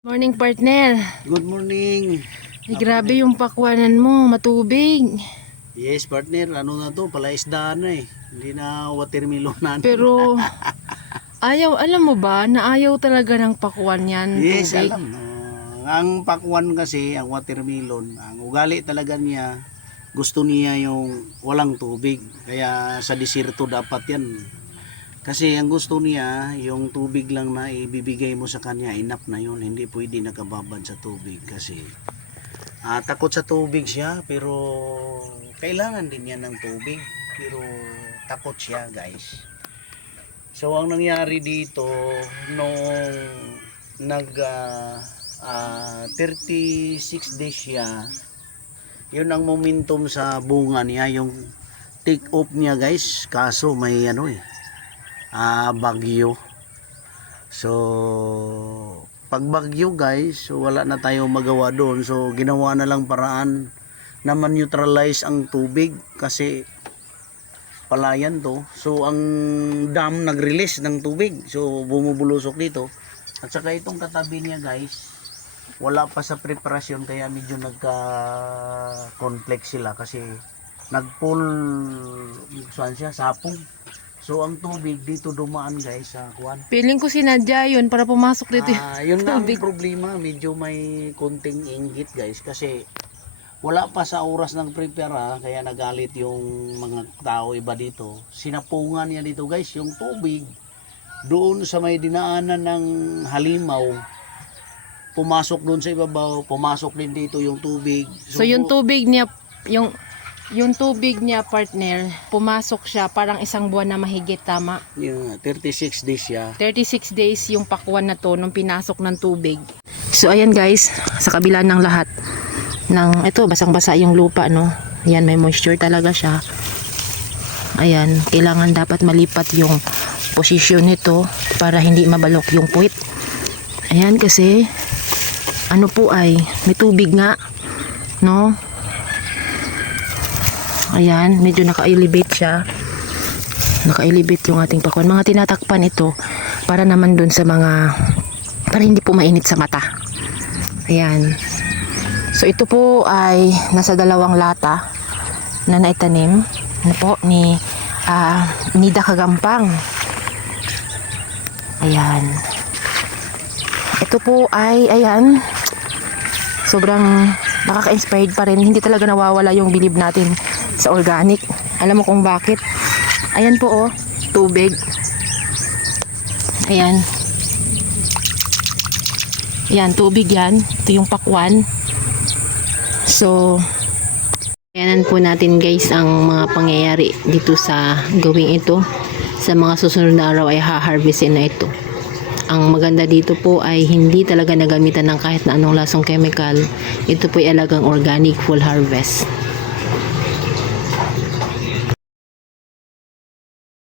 Morning partner. Good morning. Ay, grabe yung pakwanan mo, matubig. Yes, partner. Ano na to? Palaisdaan na eh. Hindi na watermelonan. Pero alam mo ba na ayaw talaga ng pakwan yan, Yes, tubig? alam. Ang pakwan kasi, ang watermelon, ang ugali talaga niya, gusto niya yung walang tubig. Kaya sa desierto dapat yan. Kasi ang gusto niya, yung tubig lang na ibibigay mo sa kanya, enough na yun. Hindi pwede nakababad sa tubig kasi takot sa tubig siya, pero kailangan din niya ng tubig. Pero takot siya, guys. So ang nangyari dito nung 36 days siya, yun ang momentum sa bunga niya, yung take off niya, guys. Kaso may bagyo. So pag bagyo, guys, so wala na tayong magawa doon. So ginawa na lang paraan na man-neutralize ang tubig kasi palayan to. So ang dam nag-release ng tubig. So bumubulusok dito. At saka itong katabi niya, guys, wala pa sa preparasyon kaya medyo nagka-complex sila kasi nag-pull siya, sapong. So ang tubig dito dumaan, guys, sa kuwan. Feeling ko sinadya yun para pumasok dito Yun nga ang tubig. problema, medyo may konting inggit, guys, kasi wala pa sa oras ng prepare, kaya nagalit yung mga tao iba dito. Sinapungan niya dito, guys, yung tubig doon sa may dinaanan ng halimaw. Pumasok doon sa ibabaw, pumasok din dito yung tubig. So yung tubig niya, yung tubig niya, partner, pumasok siya parang isang buwan na mahigit, tama? Yeah, 36 days siya. 36 days yung pakwan na to nung pinasok ng tubig. So ayan, guys, sa kabila ng lahat ng ito, basang-basa yung lupa, no? Ayan, may moisture talaga siya. Ayan, kailangan dapat malipat yung posisyon nito para hindi mabalok yung puwit. Ayan, kasi ano po ay may tubig nga, no? Ayan, medyo naka-elevate siya. Naka-elevate yung ating pakwan. Mga tinatakpan ito para naman dun sa para hindi po mainit sa mata. Ayan. So ito po ay nasa 2 lata na naitanim na po ni Nida Kagampang. Ayan. Ito po ay, ayan, sobrang nakaka-inspired pa rin. Hindi talaga nawawala yung bilib natin sa organic. Alam mo kung bakit? Ayan po, oh, tubig. Ayan. Ayan, tubig yan. Ito yung pakwan. So, ayan po natin, guys, ang mga pangyayari dito sa gawing ito. Sa mga susunod na araw ay ha-harvestin na ito. Ang maganda dito po ay hindi talaga nagamitan ng kahit na anong lasong chemical. Ito po ay alagang organic, full harvest.